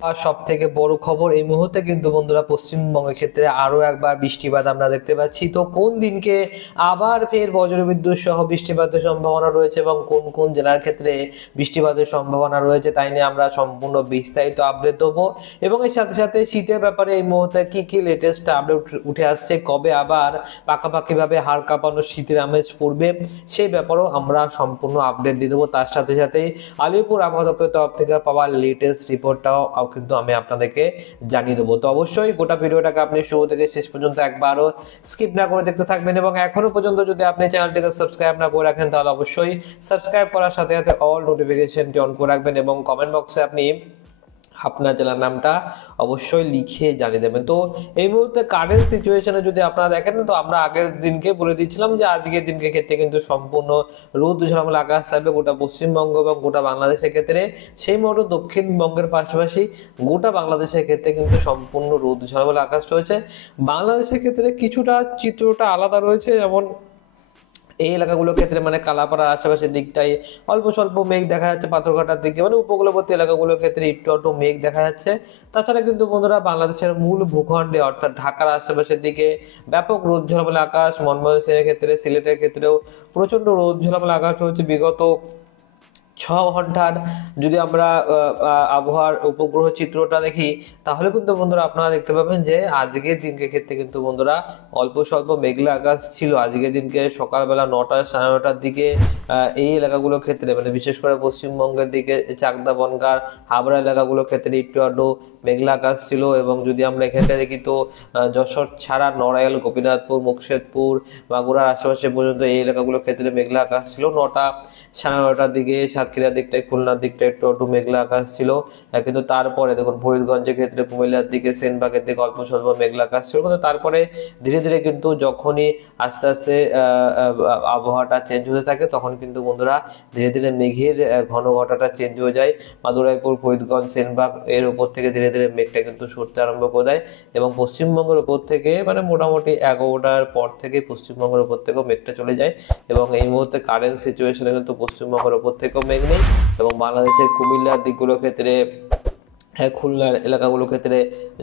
আর সবথেকে বড় খবর এই মুহূর্তে কিন্তু বন্ধুরা পশ্চিমবঙ্গের ক্ষেত্রে আরো একবার বৃষ্টিপাত আমরা দেখতে পাচ্ছি। তো কোন দিনকে আবার ফের বজ্রবিদ্যুৎ সহ বৃষ্টিপাতের সম্ভাবনা রয়েছে এবং কোন কোন জেলার ক্ষেত্রে বৃষ্টিপাতের সম্ভাবনা রয়েছে তাই নিয়ে আমরা সম্পূর্ণ বিস্তারিত আপডেট দেবো। এবং এর সাথে সাথে শীতের ব্যাপারে এই মুহূর্তে কি কি লেটেস্ট আপডেট উঠে আসছে, কবে আবার পাকাপাকি ভাবে হাড় কাঁপানো শীতের আমেজ পড়বে সেই ব্যাপারেও আমরা সম্পূর্ণ আপডেট দিয়ে দেবো। তার সাথে সাথে আলিপুর আবহাওয়া দপ্তরের তরফ থেকে পাওয়া লেটেস্ট রিপোর্টটাও কিন্তু আমি আপনাদেরকে জানিয়ে দেবো। তো অবশ্যই গোটা ভিডিওটাকে আপনি শুরু থেকে শেষ পর্যন্ত একবারও স্কিপ না করে দেখতে থাকবেন এবং এখনো পর্যন্ত যদি আপনি চ্যানেলটিকে সাবস্ক্রাইব না করে রাখেন তাহলে অবশ্যই সাবস্ক্রাইব করার সাথে সাথে অল নোটিফিকেশনটি অন করে রাখবেন এবং কমেন্ট বক্সে আপনি আপনার জেলার নামটা অবশ্যই লিখে জানিয়ে দেবেন। তো এই মুহূর্তে কারেন্ট সিচুয়েশনে যদি আপনারা দেখেন, তো আমরা আগের দিনকে বলে দিচ্ছিলাম যে আজকের দিনকে ক্ষেত্রে কিন্তু সম্পূর্ণ রোদ ঝলমলে আকাশ থাকবে গোটা পশ্চিমবঙ্গ এবং গোটা বাংলাদেশের ক্ষেত্রে। সেই মতো দক্ষিণবঙ্গের পাশাপাশি গোটা বাংলাদেশের ক্ষেত্রে কিন্তু সম্পূর্ণ রোদ ঝলমলে আকাশ রয়েছে। বাংলাদেশের ক্ষেত্রে কিছুটা চিত্রটা আলাদা রয়েছে, যেমন এই এলাকাগুলোর ক্ষেত্রে মানে কালাপাড়ার আশেপাশের দিকটাই অল্প স্বল্প মেঘ দেখা যাচ্ছে, পাথরঘাটার দিকে মানে উপকূলবর্তী এলাকাগুলোর ক্ষেত্রে একটু একটু মেঘ দেখা যাচ্ছে। তাছাড়া কিন্তু বন্ধুরা বাংলাদেশের মূল ভূখণ্ডে অর্থাৎ ঢাকার আশেপাশের দিকে ব্যাপক রোদ ঝলমলে আকাশ, ময়মনসিংহের ক্ষেত্রে, সিলেটের ক্ষেত্রেও প্রচন্ড রোদ ঝলমলে আকাশ হচ্ছে বিগত 6 ঘন্টার। যদি আমরা আবহাওয়ার উপগ্রহ চিত্রটা দেখি তাহলে কিন্তু বন্ধুরা আপনারা দেখতে পাবেন যে আজকের দিনকে ক্ষেত্রে কিন্তু বন্ধুরা অল্প স্বল্প মেঘলা আকাশ ছিল। আজকের দিনকে সকালবেলা 9টা 9:30টার দিকে এই এলাকাগুলোর ক্ষেত্রে মানে বিশেষ করে পশ্চিমবঙ্গের দিকে চাকদা বনগাঁ হাবড়া এলাকাগুলোর ক্ষেত্রে একটু আধটু মেঘলা আকাশ ছিল। এবং যদি আমরা এখানটা দেখি তো যশোর ছাড়া নড়াইল, গোপীনাথপুর, মুকশেদপুর, মাগুরার আশেপাশে পর্যন্ত এই এলাকাগুলোর ক্ষেত্রে মেঘলা আকাশ ছিল। 9টা 9:30টার দিকে সাতক্ষীরার দিকটায়, খুলনার দিকটায় একটু একটু মেঘলা আকাশ ছিল। কিন্তু তারপরে দেখুন ফরিদগঞ্জের ক্ষেত্রে, কুমিল্লার দিকে, সেনবাগের দিকে অল্প স্বল্প মেঘলা আকাশ ছিল। কিন্তু তারপরে ধীরে ধীরে কিন্তু যখনই আস্তে আস্তে আবহাওয়াটা চেঞ্জ হতে থাকে তখন কিন্তু বন্ধুরা ধীরে ধীরে মেঘের ঘন ঘটাটা চেঞ্জ হয়ে যায়। মাদুরাইপুর, ফরিদগঞ্জ, সেনবাগ এর উপর থেকে ধীরে ধীরে মেঘটা কিন্তু সরতে আরম্ভ করে দেয় এবং পশ্চিমবঙ্গের উপর থেকে মানে মোটামুটি 11টার পর থেকে পশ্চিমবঙ্গের উপর থেকেও মেঘটা চলে যায়। এবং এই মুহূর্তে কারেন্ট সিচুয়েশনে কিন্তু পশ্চিমবঙ্গের উপর থেকেও মেঘ নেই এবং বাংলাদেশের কুমিল্লার দিকগুলোর ক্ষেত্রে, হ্যাঁ খুলনার এলাকাগুলোর ক্ষেত্রে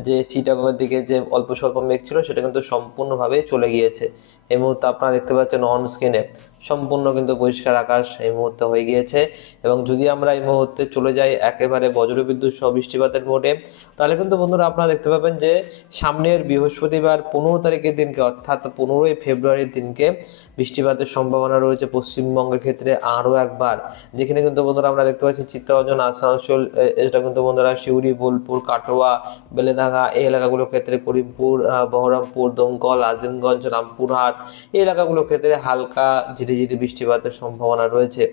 যে চিটাগংয়ের দিকে যে অল্প স্বল্প মেঘ ছিল সেটা কিন্তু সম্পূর্ণভাবে চলে গিয়েছে। এই মুহূর্তে আপনারা দেখতে পাচ্ছেন অন স্ক্রিনে সম্পূর্ণ কিন্তু পরিষ্কার আকাশ এই মুহূর্তে হয়ে গিয়েছে। এবং যদি আমরা এই মুহূর্তে চলে যাই একেবারে বজ্রবিদ্যুৎ সহ বৃষ্টিপাতের মোডে, তাহলে কিন্তু বন্ধুরা আপনারা দেখতে পাবেন যে সামনের বৃহস্পতিবার 15 তারিখের দিনকে অর্থাৎ 15ই ফেব্রুয়ারির দিনকে বৃষ্টিপাতের সম্ভাবনা রয়েছে পশ্চিমবঙ্গের ক্ষেত্রে আরও একবার। যেখানে কিন্তু বন্ধুরা আমরা দেখতে পাচ্ছি চিত্তরঞ্জন, আসানসোল, এটা কিন্তু বন্ধুরা সিউড়ি, বোলপুর, কাটোয়া, বেলেডাঙ্গা এই এলাকাগুলোর ক্ষেত্রে, করিমপুর, বহরমপুর, দমকল, আজিমগঞ্জ, রামপুরহাট এই এলাকাগুলোর ক্ষেত্রে হালকা ঝিরিঝিরি বৃষ্টিপাতের সম্ভাবনা রয়েছে।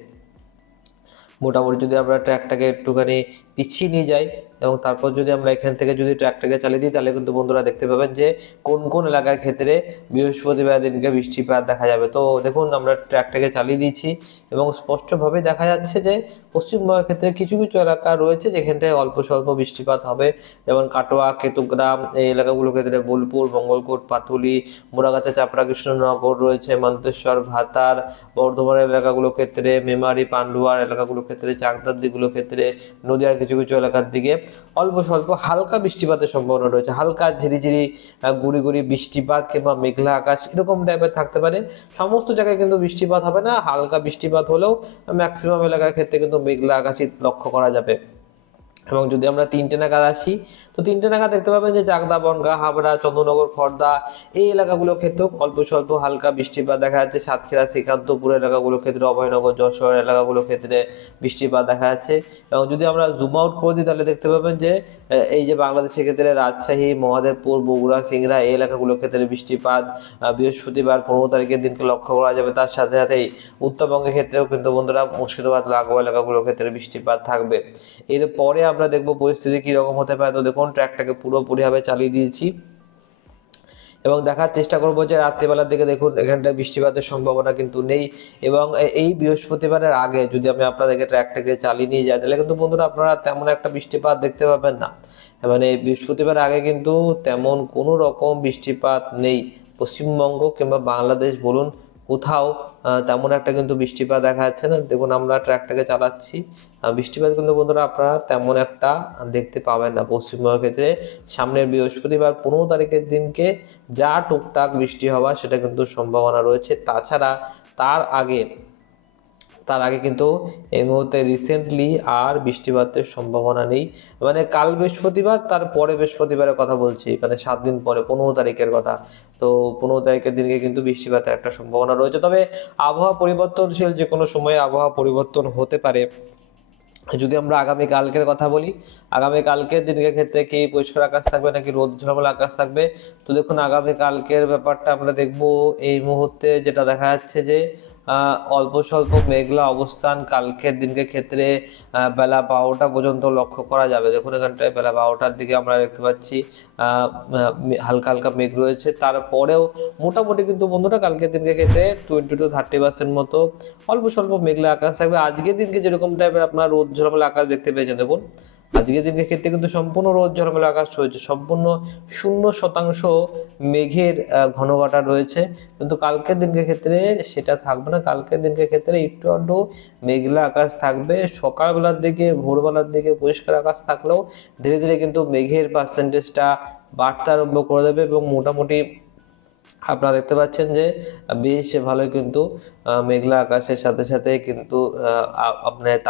মোটামুটি যদি আমরা ট্র্যাকটাকে একটুখানি পিছিয়ে নিয়ে যাই এবং তারপর যদি আমরা এখান থেকে যদি ট্র্যাকটাকে চালিয়ে দিই তাহলে কিন্তু বন্ধুরা দেখতে পাবেন যে কোন কোন এলাকার ক্ষেত্রে বৃহস্পতিবার দিনকে বৃষ্টিপাত দেখা যাবে। তো দেখুন আমরা ট্র্যাকটাকে চালিয়ে দিয়েছি এবং স্পষ্টভাবে দেখা যাচ্ছে যে পশ্চিমবঙ্গের ক্ষেত্রে কিছু কিছু এলাকা রয়েছে যেখানটায় অল্প স্বল্প বৃষ্টিপাত হবে, যেমন কাটোয়া, কেতুগ্রাম এই এলাকাগুলোর ক্ষেত্রে, বোলপুর, মঙ্গলকোট, পাতুলি, মোড়াগাছা, চাপড়া, কৃষ্ণনগর রয়েছে, মন্তেশ্বর, ভাতার, বর্ধমানের এলাকাগুলোর ক্ষেত্রে, মেমারি, পান্ডুয়ার এলাকাগুলোর ক্ষেত্রে, চাকদার দিকগুলোর ক্ষেত্রে, নদীয়ার কিছু কিছু এলাকার দিকে অল্প স্বল্প হালকা বৃষ্টিপাতের সম্ভাবনা রয়েছে। হালকা ঝিরিঝিরি গুড়ি গুড়ি বৃষ্টিপাত কিংবা মেঘলা আকাশ এরকম টাইপের থাকতে পারে। সমস্ত জায়গায় কিন্তু বৃষ্টিপাত হবে না, হালকা বৃষ্টিপাত হলেও ম্যাক্সিমাম এলাকার ক্ষেত্রে কিন্তু মেঘলা আকাশই লক্ষ্য করা যাবে। এবং যদি আমরা 3টে নাগাদ আসি তো 3টে নাগাদ দেখতে পাবেন যে চাকদা, বনগাঁ, হাবড়া, চন্দ্রনগর, খড়দা এই এলাকাগুলোর ক্ষেত্রেও অল্প স্বল্প হালকা বৃষ্টিপাত দেখা যাচ্ছে। সাতক্ষীরা, শ্রীকান্তপুর এলাকাগুলোর ক্ষেত্রে, অভয়নগর, যশোর এলাকাগুলোর ক্ষেত্রে বৃষ্টিপাত দেখা যাচ্ছে। এবং যদি আমরা জুম আউট করে দিই তাহলে দেখতে পাবেন যে এই যে বাংলাদেশের ক্ষেত্রে রাজশাহী, মহাদেবপুর, বগুড়া, সিংড়া এই এলাকাগুলোর ক্ষেত্রে বৃষ্টিপাত বৃহস্পতিবার 15 তারিখের দিনকে লক্ষ্য করা যাবে। তার সাথে সাথেই উত্তরবঙ্গের ক্ষেত্রেও কিন্তু বন্ধুরা মুর্শিদাবাদ লাগোয়া এলাকাগুলোর ক্ষেত্রে বৃষ্টিপাত থাকবে। এরপরে আমরা দেখবো পরিস্থিতি কিরকম হতে পারে। তো দেখুন ট্র্যাকটাকে পুরোপুরিভাবে চালিয়ে দিয়েছি এবং দেখার চেষ্টা করবো যে রাত্রিবেলার দিকে দেখুন এখানটায় বৃষ্টিপাতের সম্ভাবনা কিন্তু নেই। এবং এই বৃহস্পতিবারের আগে যদি আমি আপনাদেরকে ট্র্যাকটাকে চালিয়ে নিয়ে যাই তাহলে কিন্তু বন্ধুরা আপনারা তেমন একটা বৃষ্টিপাত দেখতে পাবেন না। মানে বৃহস্পতিবার আগে কিন্তু তেমন কোনো রকম বৃষ্টিপাত নেই পশ্চিমবঙ্গ কিংবা বাংলাদেশ বলুন কোথাও তেমন একটা কিন্তু বৃষ্টিপাত দেখা যাচ্ছে না। দেখুন আমরা ট্র্যাকটাকে চালাচ্ছি, বৃষ্টিপাত কিন্তু বন্ধুরা আপনারা তেমন একটা দেখতে পাবেন না পশ্চিমবঙ্গের ক্ষেত্রে। সামনের বৃহস্পতিবার 15 তারিখের দিনকে যা টুকটাক বৃষ্টি হওয়ার সেটা কিন্তু সম্ভাবনা রয়েছে। তাছাড়া তার আগে কিন্তু এই মুহূর্তে রিসেন্টলি আর বৃষ্টিপাতের সম্ভাবনা নেই। মানে কাল বৃহস্পতিবার, তারপরে বৃহস্পতিবারের কথা বলছি, মানে 7 দিন পরে 15 তারিখের কথা। তো 15 তারিখের দিনকে কিন্তু বৃষ্টিপাতের একটা সম্ভাবনা রয়েছে। তবে আবহাওয়া পরিবর্তনশীল, যে কোনো সময়ে আবহাওয়া পরিবর্তন হতে পারে। যদি আমরা আগামী কালকের কথা বলি, আগামী কালকের দিনের ক্ষেত্রে কি পরিষ্কার আকাশ থাকবে নাকি রোদ ঝলমলে আকাশ থাকবে? তো দেখুন আগামী কালকের ব্যাপারটা আমরা দেখব। এই মুহূর্তে যেটা দেখা যাচ্ছে যে অল্প স্বল্প মেঘলা অবস্থান কালকের দিনকে ক্ষেত্রে বেলা 12টা পর্যন্ত লক্ষ্য করা যাবে। দেখুন এখানটায় বেলা 12টার দিকে আমরা দেখতে পাচ্ছি হালকা হালকা মেঘ রয়েছে। তারপরেও মোটামুটি কিন্তু বন্ধুরা কালকের দিনকে ক্ষেত্রে 20 to 30% মতো অল্প স্বল্প মেঘলা আকাশ থাকবে। আজকের দিনকে যেরকম টাইপের আপনার রোদ ঝলমলে আকাশ দেখতে পেয়েছেন, দেখুন আজকের দিনকে ক্ষেত্রে কিন্তু সম্পূর্ণ রোদ ঝলমলে আকাশ রয়েছে, সম্পূর্ণ 0% মেঘের ঘনঘটা রয়েছে। কিন্তু কালকের দিনকে ক্ষেত্রে সেটা থাকবে না। কালকের দিনকে ক্ষেত্রে একটু আধটু মেঘলা আকাশ থাকবে। সকালবেলার দিকে ভোরবেলার দিকে পরিষ্কার আকাশ থাকলেও ধীরে ধীরে কিন্তু মেঘের পার্সেন্টেজটা বাড়তে আরম্ভ করে দেবে এবং মোটামুটি আপনারা দেখতে পাচ্ছেন যে বেশ ভালোই কিন্তু মেঘলা আকাশের সাথে সাথে কিন্তু আপনার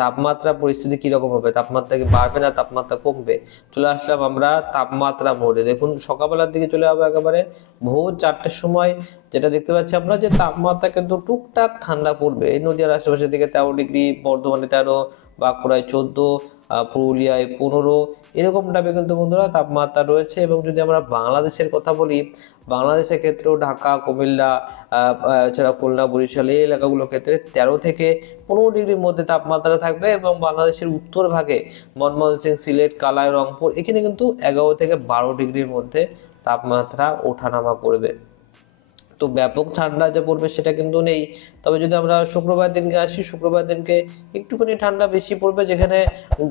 তাপমাত্রা পরিস্থিতি কিরকম হবে, তাপমাত্রা কি বাড়বে না তাপমাত্রা কমবে? চলে আসলাম আমরা তাপমাত্রা মোডে। দেখুন সকালবেলার দিকে চলে যাবো একেবারে ভোর 4টের সময়, যেটা দেখতে পাচ্ছি আমরা যে তাপমাত্রা কিন্তু টুকটাক ঠান্ডা পড়বে। এই নদীয়ার আশেপাশের দিকে 13 ডিগ্রি, বর্ধমানে 13, বাঁকুড়ায় 14, পুরুলিয়ায় 15, এরকম টাইপে কিন্তু বন্ধুরা তাপমাত্রা রয়েছে। এবং যদি আমরা বাংলাদেশের কথা বলি, বাংলাদেশের ক্ষেত্রেও ঢাকা, কুমিল্লা, এছাড়া খুলনা, বরিশাল এই এলাকাগুলোর ক্ষেত্রে 13 থেকে 15 ডিগ্রির মধ্যে তাপমাত্রা থাকবে। এবং বাংলাদেশের উত্তর ভাগে ময়মনসিংহ, সিলেট, কালাই, রংপুর এখানে কিন্তু 11 থেকে 12 ডিগ্রির মধ্যে তাপমাত্রা ওঠানামা করবে। তো ব্যাপক ঠান্ডা যে পড়বে সেটা কিন্তু নেই। তবে যদি আমরা শুক্রবার দিনকে আসি, শুক্রবার দিনকে একটুখানি ঠান্ডা বেশি পড়বে, যেখানে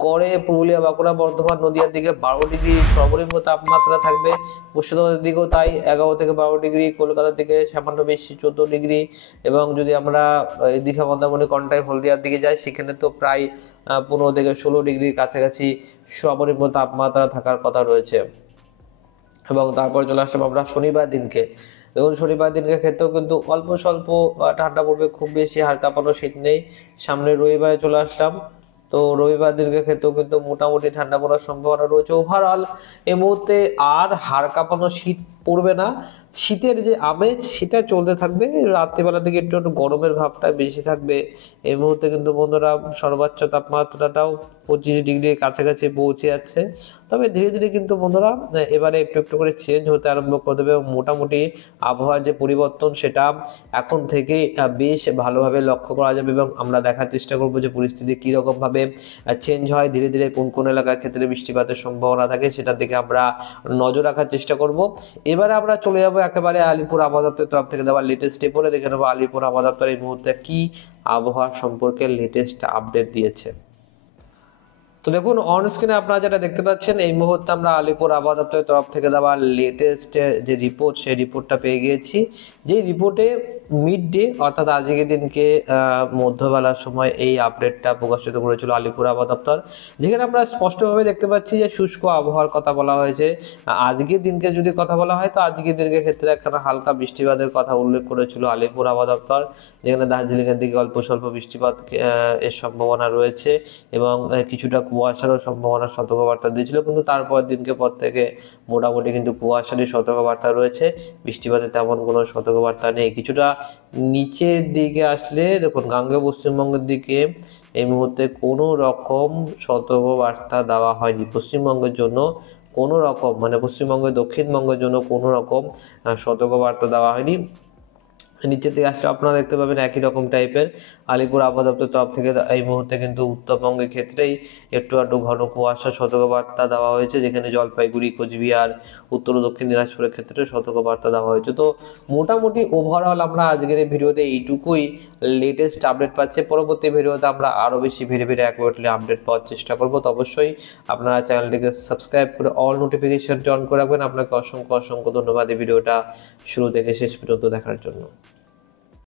গড়ে পুরুলিয়া, বাঁকুড়া, বর্ধমান, নদীয়ার দিকে 12 ডিগ্রি সর্বনিম্ন তাপমাত্রা থাকবে। মুর্শিদাবাদের দিকেও তাই 11 থেকে 12 ডিগ্রি, কলকাতার দিকে সামান্য বেশি 14 ডিগ্রি। এবং যদি আমরা দীঘা, মন্দারমণি, কন্টাই, হলদিয়ার দিকে যাই, সেখানে তো প্রায় 15 থেকে 16 ডিগ্রির কাছাকাছি সর্বনিম্ন তাপমাত্রা থাকার কথা রয়েছে। এবং তারপর চলে আসলাম আমরা শনিবার দিনকে। দেখুন শনিবার দিনকে ক্ষেত্রেও কিন্তু অল্প স্বল্প ঠান্ডা পড়বে, খুব বেশি হাড় কাঁপানো শীত নেই। সামনে রবিবারে চলে আসলাম, তো রবিবার দিনকে ক্ষেত্রেও কিন্তু মোটামুটি ঠান্ডা পড়ার সম্ভাবনা রয়েছে। ওভারঅল এই মুহূর্তে আর হাড় কাঁপানো শীত পড়বে না, শীতের যে আমেজ সেটা চলতে থাকবে। রাত্রিবেলা থেকে একটু একটু গরমের ভাবটা বেশি থাকবে। এই মুহূর্তে কিন্তু বন্ধুরা সর্বোচ্চ তাপমাত্রাটাও 25 ডিগ্রির কাছাকাছি পৌঁছে যাচ্ছে। তবে ধীরে ধীরে কিন্তু বন্ধুরা এবারে একটু একটু করে চেঞ্জ হতে আরম্ভ করে দেবে এবং মোটামুটি আবহাওয়ার যে পরিবর্তন সেটা এখন থেকেই বেশ ভালোভাবে লক্ষ্য করা যাবে। এবং আমরা দেখার চেষ্টা করবো যে পরিস্থিতি কীরকম ভাবে চেঞ্জ হয়, ধীরে ধীরে কোন কোন এলাকার ক্ষেত্রে বৃষ্টিপাতের সম্ভাবনা থাকে সেটার দিকে আমরা নজর রাখার চেষ্টা করব। এবারে আমরা চলে যাব একেবারে আলিপুর আবহাওয়া দপ্তরের তরফ থেকে দেওয়া লেটেস্ট রিপোর্টে। দেখে নেবো আলিপুর আবহাওয়া দপ্তর এই মুহূর্তে কি আবহাওয়া সম্পর্কে লেটেস্ট আপডেট দিয়েছে। তো দেখুন অন স্ক্রিনে আপনারা যেটা দেখতে পাচ্ছেন, এই মুহূর্তে আমরা আলিপুর আবহাওয়া দপ্তরের তরফ থেকে দেওয়া লেটেস্ট যে রিপোর্ট, সেই রিপোর্টটা পেয়ে গিয়েছি। যেই রিপোর্টে মিড ডে অর্থাৎ আজকের দিনকে মধ্যবেলার সময় এই আপডেটটা প্রকাশিত করেছিল আলিপুর আবহাওয়া দপ্তর, যেখানে আমরা স্পষ্টভাবে দেখতে পাচ্ছি যে শুষ্ক আবহাওয়ার কথা বলা হয়েছে। আজকের দিনকে যদি কথা বলা হয়, তো আজকের দিনের ক্ষেত্রে একটা হালকা বৃষ্টিপাতের কথা উল্লেখ করেছিল আলিপুর আবহাওয়া দপ্তর, যেখানে দার্জিলিংয়ের দিকে অল্প স্বল্প বৃষ্টিপাত এর সম্ভাবনা রয়েছে এবং কিছুটা কুয়াশারও সম্ভাবনার সতর্কবার্তা দিয়েছিল। কিন্তু তারপর দিনকে পর থেকে মোটামুটি কিন্তু কুয়াশারই সতর্কবার্তা রয়েছে, বৃষ্টিপাতের তেমন কোনো সতর্কবার্তা নেই। কিছুটা নিচের দিকে আসলে দেখুন গাঙ্গেয় পশ্চিমবঙ্গের দিকে এই মুহূর্তে কোনো রকম সতর্কবার্তা দেওয়া হয়নি পশ্চিমবঙ্গের জন্য। কোনো রকম মানে পশ্চিমবঙ্গের দক্ষিণবঙ্গের জন্য কোনো রকম সতর্কবার্তা দেওয়া হয়নি। নিচের দিকে আসলে আপনারা দেখতে পাবেন একই রকম টাইপের আলিপুর আবহাওয়া দপ্তরের তরফ থেকে এই মুহূর্তে কিন্তু উত্তরবঙ্গের ক্ষেত্রেই একটু ঘন কুয়াশা সতর্কবার্তা দেওয়া হয়েছে, যেখানে জলপাইগুড়ি, কোচবিহার, উত্তর ও দক্ষিণ দিনাজপুরের ক্ষেত্রে সতর্কবার্তা দেওয়া হয়েছে। তো মোটামুটি ওভারঅল আমরা আজকের এই ভিডিওতে এইটুকুই লেটেস্ট আপডেট পাচ্ছে। পরবর্তী ভিডিওতে আমরা আরও বেশি ভেরি অ্যাকুরেটলি আপডেট পাওয়ার চেষ্টা করবো। তো অবশ্যই আপনারা চ্যানেলটিকে সাবস্ক্রাইব করে অল নোটিফিকেশনটি অন করে রাখবেন। আপনাকে অসংখ্য ধন্যবাদ এই ভিডিওটা শুরু থেকে শেষ পর্যন্ত দেখার জন্য।